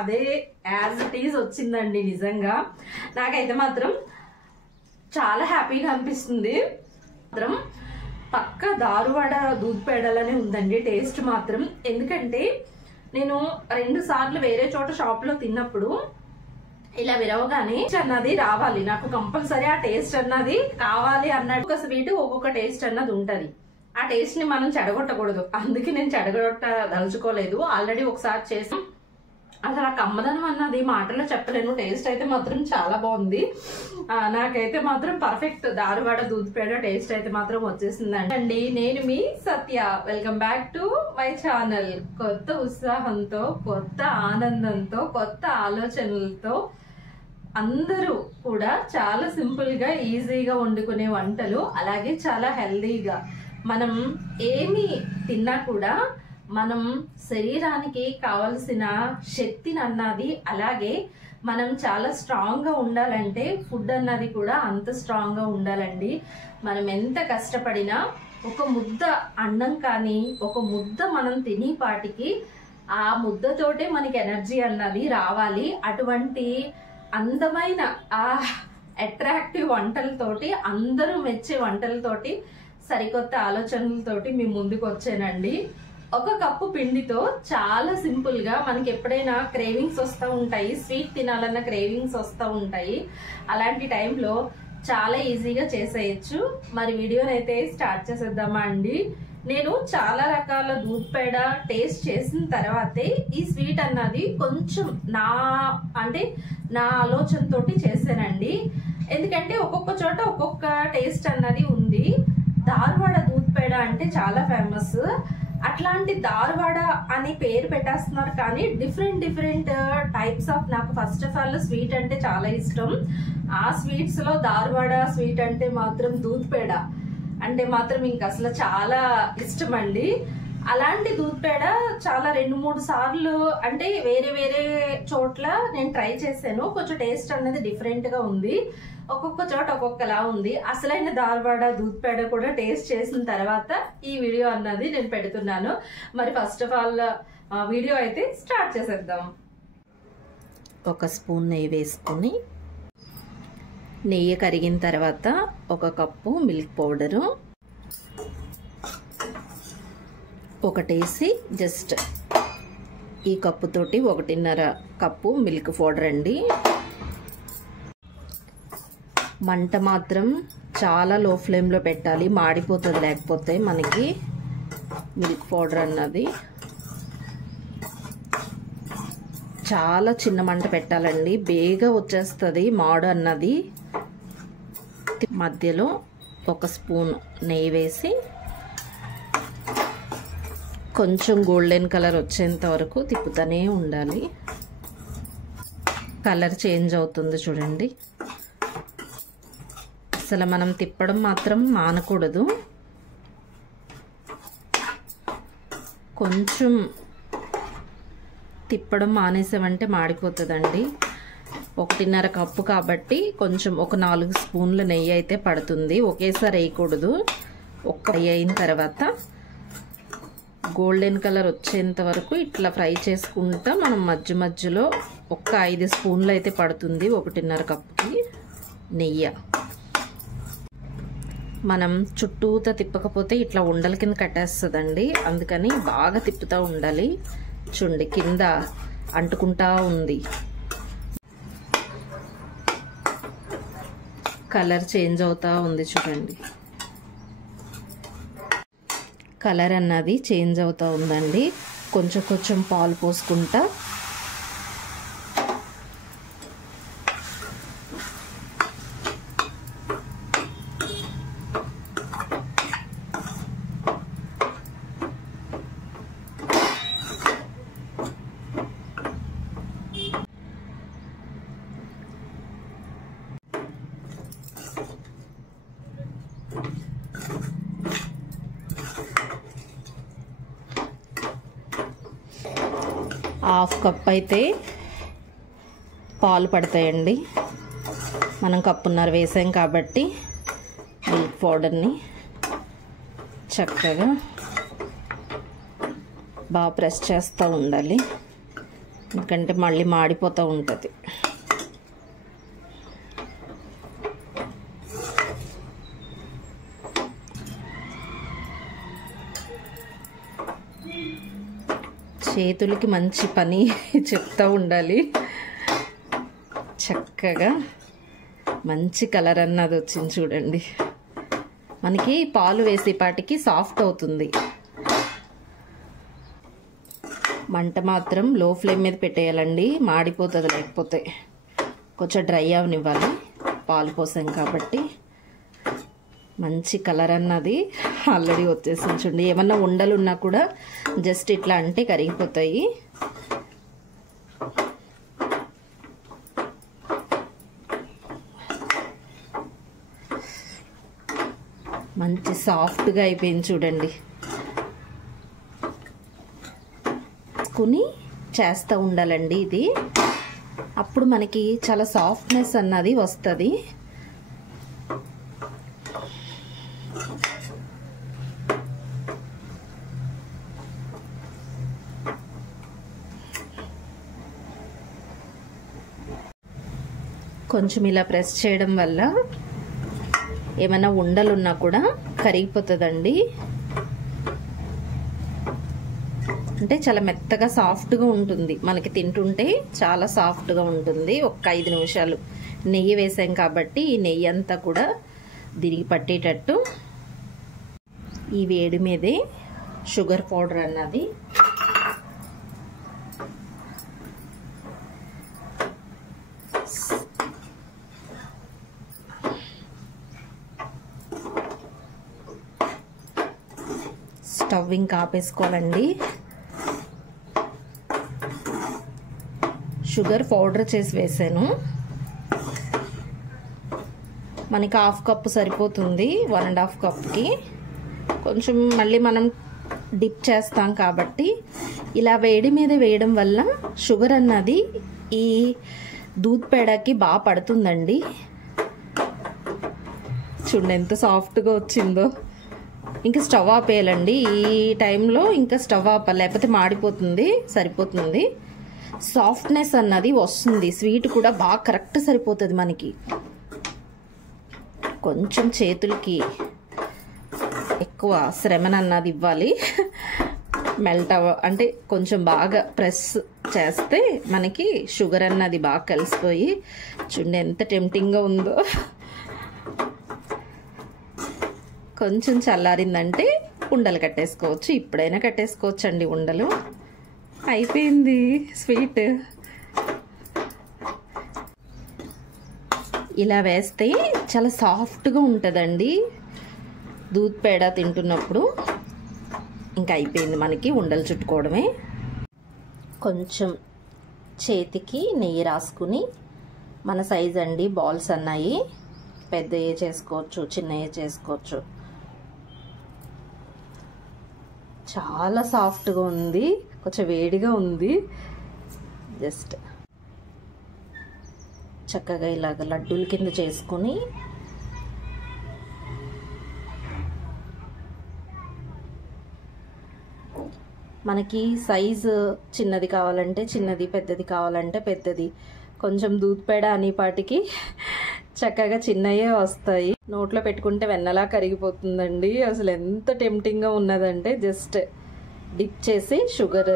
అదే as it is వచ్చిందండి. నిజంగా నాకైతే మాత్రం చాలా హ్యాపీగా అనిపిస్తుంది. మాత్రం పక్క దారువాడ దూద్ పేడలనే ఉందండి టేస్ట్ మాత్రం. ఎందుకంటే నేను 2 సార్లు వేరే చోట షాప్ లో తిన్నప్పుడు ఇలా విరవగానే అన్నది రావాలి, నాకు కంపల్సరీ ఆ టేస్ట్ అన్నది కావాలి అన్నట్టు. ఒక స్వీట్ ఒక్కొక్క టేస్ట్ అన్నది ఉంటది. ఆ టేస్ట్ ని మనం చెడగొట్టకూడదు. అందుకే నేను చెడగొట్టదలుచుకోలేదు. ఆల్రెడీ ఒకసారి చేసాం. అసలు ఆ కమ్మదనం అన్నది మాటల్లో చెప్పలేను. టేస్ట్ అయితే మాత్రం చాలా బాగుంది. నాకైతే మాత్రం పర్ఫెక్ట్ దారువాడ దూద్ పేడ టేస్ట్ అయితే మాత్రం వచ్చేసిందండి. నేను మీ Satya, welcome back to my channel. కొత్త ఉత్సాహంతో, కొత్త ఆనందంతో, కొత్త ఆలోచనలతో అందరూ కూడా చాలా సింపుల్ గా ఈజీగా వండుకునే వంటలు, అలాగే చాలా హెల్దీగా. మనం ఏమి తిన్నా కూడా మనం శరీరానికి కావలసిన శక్తిని అన్నది, అలాగే మనం చాలా స్ట్రాంగ్ గా ఉండాలంటే ఫుడ్ అన్నది కూడా అంత స్ట్రాంగ్ గా ఉండాలండి. మనం ఎంత కష్టపడినా ఒక ముద్ద అన్నం కానీ ఒక ముద్ద మనం తినేపాటికి ఆ ముద్దతోటే మనకి ఎనర్జీ అన్నది రావాలి. అటువంటి అందమైన ఆ అట్రాక్టివ్ వంటలతోటి, అందరూ మెచ్చే వంటలతోటి, సరికొత్త ఆలోచనలతోటి మీ ముందుకు వచ్చానండి. 1 కప్పు పిండితో చాలా సింపుల్ గా, మనకి ఎప్పుడైనా క్రేవింగ్స్ వస్తూ ఉంటాయి, స్వీట్ తినాలన్న క్రేవింగ్స్ వస్తూ ఉంటాయి. అలాంటి టైంలో చాలా ఈజీగా చేసేయచ్చు. మరి వీడియోనైతే స్టార్ట్ చేసేద్దామా అండి. నేను చాలా రకాల దూద్ పేడ టేస్ట్ చేసిన తర్వాతే ఈ స్వీట్ అన్నది కొంచెం నా ఆలోచనతోటి చేశానండి. ఎందుకంటే ఒక్కొక్క చోట ఒక్కొక్క టేస్ట్ అన్నది ఉంది. దారువాడ దూద్ పేడ అంటే చాలా ఫేమస్. అట్లాంటి దారువాడ అని పేరు పెట్టేస్తున్నారు, కానీ డిఫరెంట్ టైప్స్ ఆఫ్, నాకు ఫస్ట్ ఆఫ్ ఆల్ స్వీట్ అంటే చాలా ఇష్టం. ఆ స్వీట్స్ లో దారువాడ స్వీట్ అంటే మాత్రం దూద్ పేడ అంటే మాత్రం ఇంక అసలు చాలా ఇష్టం అండి. అలాంటి దూద్ పేడ చాలా 2-3 సార్లు అంటే వేరే చోట్ల నేను ట్రై చేశాను. కొంచెం టేస్ట్ అనేది డిఫరెంట్ గా ఉంది. ఒక్కొక్క చోట ఒక్కొక్కలా ఉంది. అసలైన దార్వాడ దూద్ పేడ కూడా టేస్ట్ చేసిన తర్వాత ఈ వీడియో అన్నది నేను పెడుతున్నాను. మరి ఫస్ట్ ఆఫ్ ఆల్ వీడియో అయితే స్టార్ట్ చేసేద్దాం. 1 స్పూన్ నెయ్యి వేసుకొని, నెయ్యి కరిగిన తర్వాత 1 కప్పు మిల్క్ పౌడరు ఒకటేసి, జస్ట్ ఈ కప్పుతోటి 1.5 కప్పు మిల్క్ పౌడర్ అండి. మంట మాత్రం చాలా లో ఫ్లేమ్లో పెట్టాలి, మాడిపోతుంది లేకపోతే మనకి మిల్క్ పౌడర్ అన్నది. చాలా చిన్న మంట పెట్టాలండి, బేగా వచ్చేస్తుంది మాడు అన్నది. మధ్యలో 1 స్పూన్ నెయ్యి వేసి కొంచెం గోల్డెన్ కలర్ వచ్చేంత వరకు తిప్పుతూనే ఉండాలి. కలర్ చేంజ్ అవుతుంది చూడండి. అసలు మనం తిప్పడం మాత్రం మానకూడదు. కొంచెం తిప్పడం మానేసామంటే మాడిపోతుందండి. 1.5 కప్పు కాబట్టి కొంచెం 4 స్పూన్ల నెయ్యి అయితే పడుతుంది. ఒకేసారి వేయకూడదు. నెయ్యి అయిన తర్వాత గోల్డెన్ కలర్ వచ్చేంత వరకు ఇట్లా ఫ్రై చేసుకుంటా మనం మధ్యలో 5 స్పూన్లు అయితే పడుతుంది 1.5 కప్పుకి నెయ్యి. మనం చుట్టూతా తిప్పకపోతే ఇట్లా ఉండల కింద కట్టేస్తుందండి. అందుకని బాగా తిప్పుతూ ఉండాలి. చూడండి కింద అంటుకుంటా ఉంది. కలర్ చేంజ్ అవుతా ఉంది చూడండి. కలర్ అన్నది చేంజ్ అవుతా ఉందండి. కొంచెం పాలు పోసుకుంటా హాఫ్ కప్ అయితే పాలు పడతాయండి. మనం 1.5 కప్పు వేసాం కాబట్టి మిల్క్ పౌడర్ని చక్కగా బాగా ప్రెస్ చేస్తూ ఉండాలి. ఎందుకంటే మళ్ళీ మాడిపోతూ ఉంటుంది. చేతులకి మంచి పని చెప్తూ ఉండాలి. చక్కగా మంచి కలర్ అన్నది వచ్చింది చూడండి. మనకి పాలు వేసేపాటికి సాఫ్ట్ అవుతుంది. మంట మాత్రం లో ఫ్లేమ్ మీద పెట్టేయాలండి, మాడిపోతుంది. లేకపోతే కొంచెం డ్రై అవనివ్వాలి, పాలు పోసాం కాబట్టి. మంచి కలర్ అన్నది ఆల్రెడీ వచ్చేసింది చూడండి. ఏమన్నా ఉండలు ఉన్నా కూడా జస్ట్ ఇట్లా అంటే కరిగిపోతాయి. మంచి సాఫ్ట్గా అయిపోయింది చూడండి. కొని చేస్తూ ఉండాలండి ఇది, అప్పుడు మనకి చాలా సాఫ్ట్నెస్ అన్నది వస్తుంది. కొంచెం ఇలా ప్రెస్ చేయడం వల్ల ఏమైనా ఉండలున్నా కూడా కరిగిపోతుందండి. అంటే చాలా మెత్తగా సాఫ్ట్గా ఉంటుంది, మనకి తింటుంటే చాలా సాఫ్ట్గా ఉంటుంది. ఒక 5 నిమిషాలు నెయ్యి వేసాం కాబట్టి ఈ నెయ్యి అంతా కూడా దీనికి పట్టేటట్టు ఈ వేడి మీదే షుగర్ పౌడర్ అన్నది స్టవ్ ఇంకా ఆపేసుకోవాలండి. షుగర్ పౌడర్ చేసి వేసాను. మనకి 1/2 కప్పు సరిపోతుంది, 1.5 కప్కి. కొంచెం మళ్ళీ మనం డిప్ చేస్తాం కాబట్టి ఇలా వేడి మీద వేయడం వల్ల షుగర్ అన్నది ఈ దూద్ పేడకి బాగా పడుతుందండి. చూడండి ఎంత సాఫ్ట్గా వచ్చిందో. ఇంకా స్టవ్ ఆపేయాలండి ఈ టైంలో, ఇంకా స్టవ్ ఆపాలి, లేకపోతే మాడిపోతుంది. సరిపోతుంది, సాఫ్ట్నెస్ అన్నది వస్తుంది. స్వీట్ కూడా బాగా కరెక్ట్ సరిపోతుంది మనకి. కొంచెం చేతులకి ఎక్కువ శ్రమన అన్నది ఇవ్వాలి. మెల్ట్ అంటే కొంచెం బాగా ప్రెస్ చేస్తే మనకి షుగర్ అన్నది బాగా కలిసిపోయి చూడండి ఎంత టెంప్టింగ్గా ఉందో. కొంచెం చల్లారిందంటే ఉండలు కట్టేసుకోవచ్చు, ఇప్పుడైనా కట్టేసుకోవచ్చు అండి ఉండలు. అయిపోయింది స్వీట్. ఇలా వేస్తే చాలా సాఫ్ట్గా ఉంటుందండి దూద్ పేడ తింటున్నప్పుడు. ఇంకా అయిపోయింది మనకి ఉండలు చుట్టుకోవడమే. కొంచెం చేతికి నెయ్యి రాసుకుని, మన సైజ్ అండి బాల్స్ అన్నాయి, పెద్దవి చేసుకోవచ్చు, చిన్నవి చేసుకోవచ్చు. చాలా సాఫ్ట్గా ఉంది, కొంచెం వేడిగా ఉంది. జస్ట్ చక్కగా ఇలాగ లడ్డూల కింద చేసుకుని మనకి సైజు చిన్నది కావాలంటే చిన్నది, పెద్దది కావాలంటే పెద్దది. కొంచెం దూద్ పేడ అనేపాటికి చక్కగా చిన్నయే వస్తాయి. నోట్లో పెట్టుకుంటే వెన్నలా కరిగిపోతుందండి. అసలు ఎంత టెంప్టింగ్గా ఉన్నదంటే జస్ట్ డిప్ చేసి షుగర్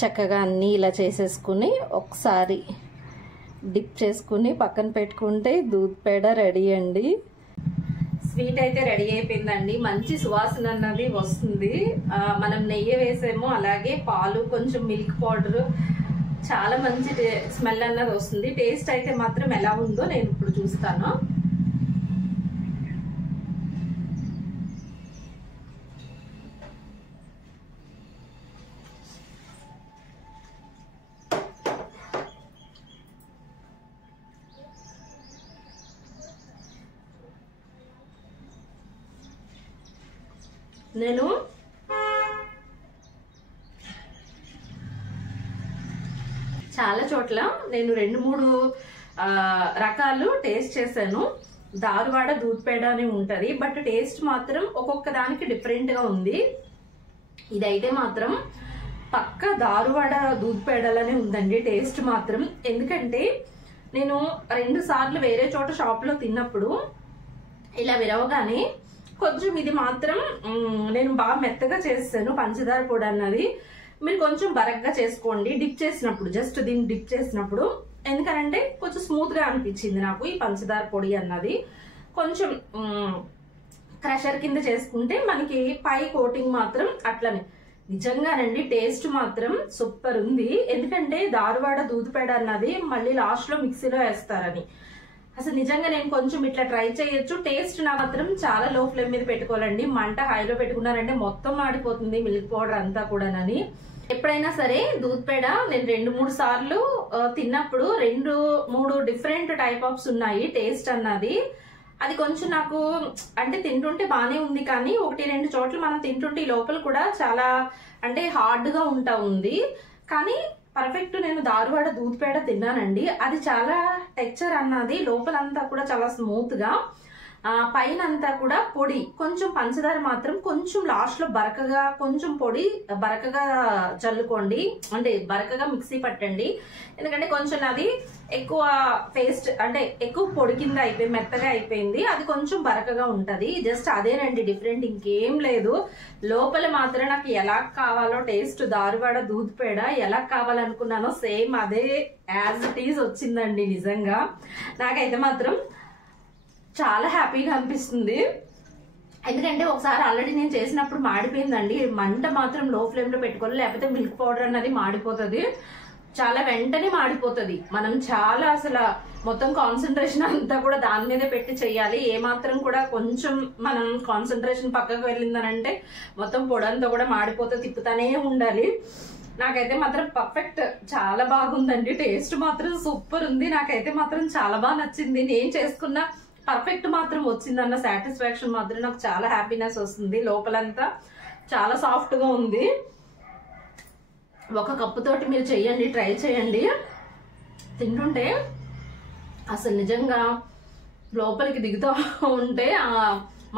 చక్కగా అన్నీ ఇలా చేసేసుకుని ఒకసారి డిప్ చేసుకుని పక్కన పెట్టుకుంటే దూద్ పేడ రెడీ అండి. స్వీట్ అయితే రెడీ అయిపోయిందండి. మంచి సువాసన అన్నది వస్తుంది. మనం నెయ్యి వేసాము, అలాగే పాలు, కొంచెం మిల్క్ పౌడర్, చాలా మంచి స్మెల్ అన్నది వస్తుంది. టేస్ట్ అయితే మాత్రం ఎలా ఉందో నేను ఇప్పుడు చూస్తాను. నేను చాలా చోట్ల నేను 2-3 రకాలు టేస్ట్ చేశాను. దారువాడ దూద్ పేడ అని ఉంటది, బట్ టేస్ట్ మాత్రం ఒక్కొక్క దానికి డిఫరెంట్ గా ఉంది. ఇదైతే మాత్రం పక్క దారువాడ దూద్ పేడలనే ఉందండి టేస్ట్ మాత్రం. ఎందుకంటే నేను 2 సార్లు వేరే చోట షాప్ లో తిన్నప్పుడు ఇలా విరవగానే కొంచెం ఇది మాత్రం నేను బాగా మెత్తగా చేస్తాను పంచదార పొడి అన్నది. మీరు కొంచెం బరగ్గా చేసుకోండి డిప్ చేసినప్పుడు, జస్ట్ దీన్ని డిప్ చేసినప్పుడు. ఎందుకనంటే కొంచెం స్మూత్ గా అనిపించింది నాకు ఈ పంచదార పొడి అన్నది. కొంచెం క్రషర్ కింద చేసుకుంటే మనకి పై కోటింగ్ మాత్రం అట్లనే. నిజంగానండి టేస్ట్ మాత్రం సూపర్ ఉంది. ఎందుకంటే దారువాడ దూద్ పేడ అన్నది మళ్ళీ లాస్ట్ లో మిక్సీలో వేస్తారని. అసలు నిజంగా నేను కొంచెం ఇట్లా ట్రై చేయొచ్చు. టేస్ట్ నా మాత్రం చాలా లో ఫ్లేమ్ మీద పెట్టుకోవాలండి. మంట హైలో పెట్టుకున్నారంటే మొత్తం మాడిపోతుంది మిల్క్ పౌడర్ అంతా కూడానని. ఎప్పుడైనా సరే దూద్ పేడ నేను 2-3 సార్లు తిన్నప్పుడు 2-3 డిఫరెంట్ టైప్ ఆఫ్స్ ఉన్నాయి టేస్ట్ అన్నది. అది కొంచెం నాకు అంటే తింటుంటే బానే ఉంది, కానీ 1-2 చోట్ల మనం తింటుంటే ఈ లోపల కూడా చాలా అంటే హార్డ్ గా ఉంది. కానీ పర్ఫెక్ట్ నేను దారువాడ దూద్ పేడ తిన్నానండి. అది చాలా టెక్చర్ అన్నది లోపలంతా కూడా చాలా స్మూత్ గా, పైన అంతా కూడా పొడి. కొంచెం పంచదార మాత్రం కొంచెం లాస్ట్ లో బరకగా కొంచెం పొడి బరకగా చల్లుకోండి, అంటే బరకగా మిక్సీ పట్టండి. ఎందుకంటే కొంచెం అది ఎక్కువ పేస్ట్ అంటే ఎక్కువ పొడి కింద అయిపోయి మెత్తగా అయిపోయింది. అది కొంచెం బరకగా ఉంటది. జస్ట్ అదేనండి డిఫరెంట్, ఇంకేం లేదు. లోపల మాత్రం నాకు ఎలా కావాలో టేస్ట్ దారువాడ దూద్ పేడ ఎలా కావాలనుకున్నానో సేమ్ అదే యాజ్ ఇట్ ఈజ్ వచ్చిందండి. నిజంగా నాకైతే మాత్రం చాలా హ్యాపీగా అనిపిస్తుంది. ఎందుకంటే ఒకసారి ఆల్రెడీ నేను చేసినప్పుడు మాడిపోయిందండి. మంట మాత్రం లో ఫ్లేమ్ లో పెట్టుకోవాలి, లేకపోతే మిల్క్ పౌడర్ అన్నది మాడిపోతుంది, చాలా వెంటనే మాడిపోతుంది. మనం చాలా అసలు మొత్తం కాన్సన్ట్రేషన్ అంతా కూడా దాని మీదే పెట్టి చెయ్యాలి. ఏమాత్రం కూడా కొంచెం మనం కాన్సన్ట్రేషన్ పక్కకు వెళ్ళిందనంటే మొత్తం పొడంతా కూడా మాడిపోతే తిప్పుతానే ఉండాలి. నాకైతే మాత్రం పర్ఫెక్ట్ చాలా బాగుందండి. టేస్ట్ మాత్రం సూపర్ ఉంది. నాకైతే మాత్రం చాలా బాగా నచ్చింది. నేను చేసుకున్న పర్ఫెక్ట్ మాత్రం వచ్చిందన్న సాటిస్ఫాక్షన్ మాత్రం నాకు చాలా హ్యాపీనెస్ వస్తుంది. లోపలంతా చాలా సాఫ్ట్ గా ఉంది. 1 కప్పు తోటి మీరు చెయ్యండి, ట్రై చేయండి. తింటుంటే అసలు నిజంగా లోపలికి దిగుతూ ఉంటే ఆ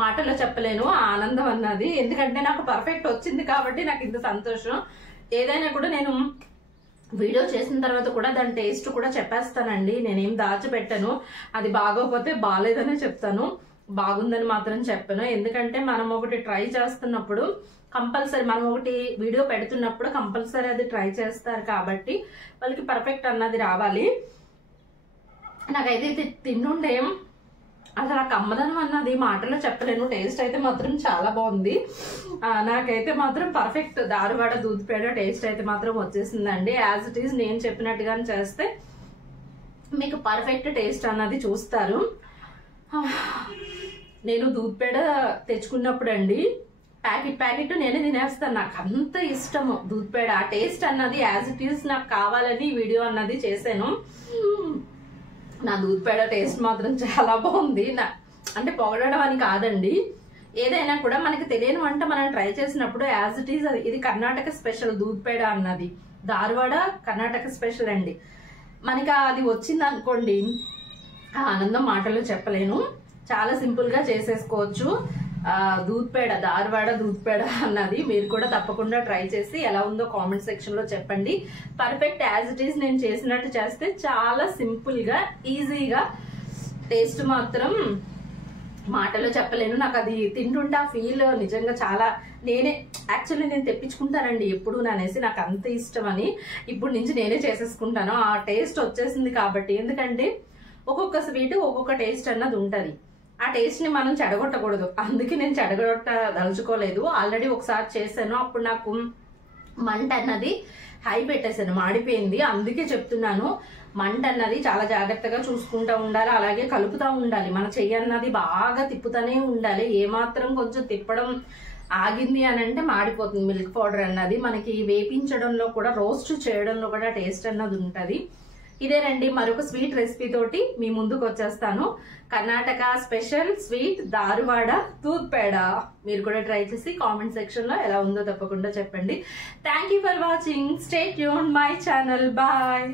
మాటలో చెప్పలేను ఆ ఆనందం అన్నది. ఎందుకంటే నాకు పర్ఫెక్ట్ వచ్చింది కాబట్టి నాకు ఇంత సంతోషం. ఏదైనా కూడా నేను వీడియో చేసిన తర్వాత కూడా దాని టేస్ట్ కూడా చెప్పేస్తానండి. నేనేం దాచిపెట్టాను. అది బాగోకపోతే బాగాలేదనే చెప్తాను, బాగుందని మాత్రం చెప్పను. ఎందుకంటే మనం ఒకటి ట్రై చేస్తున్నప్పుడు కంపల్సరీ, మనం ఒకటి వీడియో పెడుతున్నప్పుడు కంపల్సరీ అది ట్రై చేస్తారు కాబట్టి వాళ్ళకి పర్ఫెక్ట్ అన్నది రావాలి. నాకైతే తింటుండే అసలు ఆ కమ్మదనం అన్నది మాటలో చెప్పలేను. టేస్ట్ అయితే మాత్రం చాలా బాగుంది. నాకైతే మాత్రం పర్ఫెక్ట్ దారువాడ దూద్ పేడ టేస్ట్ అయితే మాత్రం వచ్చేసిందండి. యాజ్ ఇట్ ఈజ్ నేను చెప్పినట్టుగానే చేస్తే మీకు పర్ఫెక్ట్ టేస్ట్ అన్నది చూస్తారు. నేను దూద్ పేడ తెచ్చుకున్నప్పుడు అండి ప్యాకెట్ నేనే తినేస్తాను. నాకు అంత ఇష్టము దూద్ పేడ. ఆ టేస్ట్ అన్నది యాజ్ ఇట్ ఈజ్ నాకు కావాలని వీడియో అన్నది చేశాను. నా దూద్ పేడ టేస్ట్ మాత్రం చాలా బాగుంది. అంటే పొగడడం అని కాదండి, ఏదైనా కూడా మనకి తెలియని వంట మనం ట్రై చేసినప్పుడు యాజ్ ఇట్ ఈజ్ ఇది కర్ణాటక స్పెషల్ దూద్ పేడ అన్నది. దారువాడ కర్ణాటక స్పెషల్ అండి. మనకి అది వచ్చింది అనుకోండి, ఆ ఆనందం మాటల్లో చెప్పలేను. చాలా సింపుల్ గా చేసేసుకోవచ్చు దూద్ పేడ, దారువాడ దూద్ పేడ అన్నది. మీరు కూడా తప్పకుండా ట్రై చేసి ఎలా ఉందో కామెంట్ సెక్షన్ లో చెప్పండి. పర్ఫెక్ట్ యాజ్ ఇట్ ఈజ్ నేను చేసినట్టు చేస్తే చాలా సింపుల్ గా ఈజీగా, టేస్ట్ మాత్రం మాటలో చెప్పలేను. నాకు అది తింటుంటే ఆ ఫీల్ నిజంగా చాలా, నేనే యాక్చువల్లీ నేను తెప్పించుకుంటానండి ఎప్పుడు అనేసి, నాకు అంత ఇష్టం అని ఇప్పుడు నుంచి నేనే చేసేసుకుంటాను. ఆ టేస్ట్ వచ్చేసింది కాబట్టి. ఎందుకంటే ఒక్కొక్క స్వీట్ ఒక్కొక్క టేస్ట్ అన్నది ఉంటది. ఆ టేస్ట్ ని మనం చెడగొట్టకూడదు. అందుకే నేను చెడగొట్టదలుచుకోలేదు. ఆల్రెడీ ఒకసారి చేశాను, అప్పుడు నాకు మంట అన్నది హై పెట్టేశాను, మాడిపోయింది. అందుకే చెప్తున్నాను, మంట అన్నది చాలా జాగ్రత్తగా చూసుకుంటూ ఉండాలి. అలాగే కలుపుతూ ఉండాలి. మన చెయ్యి అన్నది బాగా తిప్పుతూనే ఉండాలి. ఏమాత్రం కొంచెం తిప్పడం ఆగింది అని అంటే మాడిపోతుంది మిల్క్ పౌడర్ అన్నది. మనకి వేపించడంలో కూడా, రోస్ట్ చేయడంలో కూడా టేస్ట్ అన్నది ఉంటది. ఇదేనండి మరొక స్వీట్ రెసిపీ తోటి మీ ముందుకు వచ్చేస్తాను. కర్ణాటక స్పెషల్ స్వీట్ దారువాడ దూద్ పేడ. మీరు కూడా ట్రై చేసి కామెంట్ సెక్షన్ లో ఎలా ఉందో తప్పకుండా చెప్పండి. Thank you for watching. Stay tuned my channel. Bye.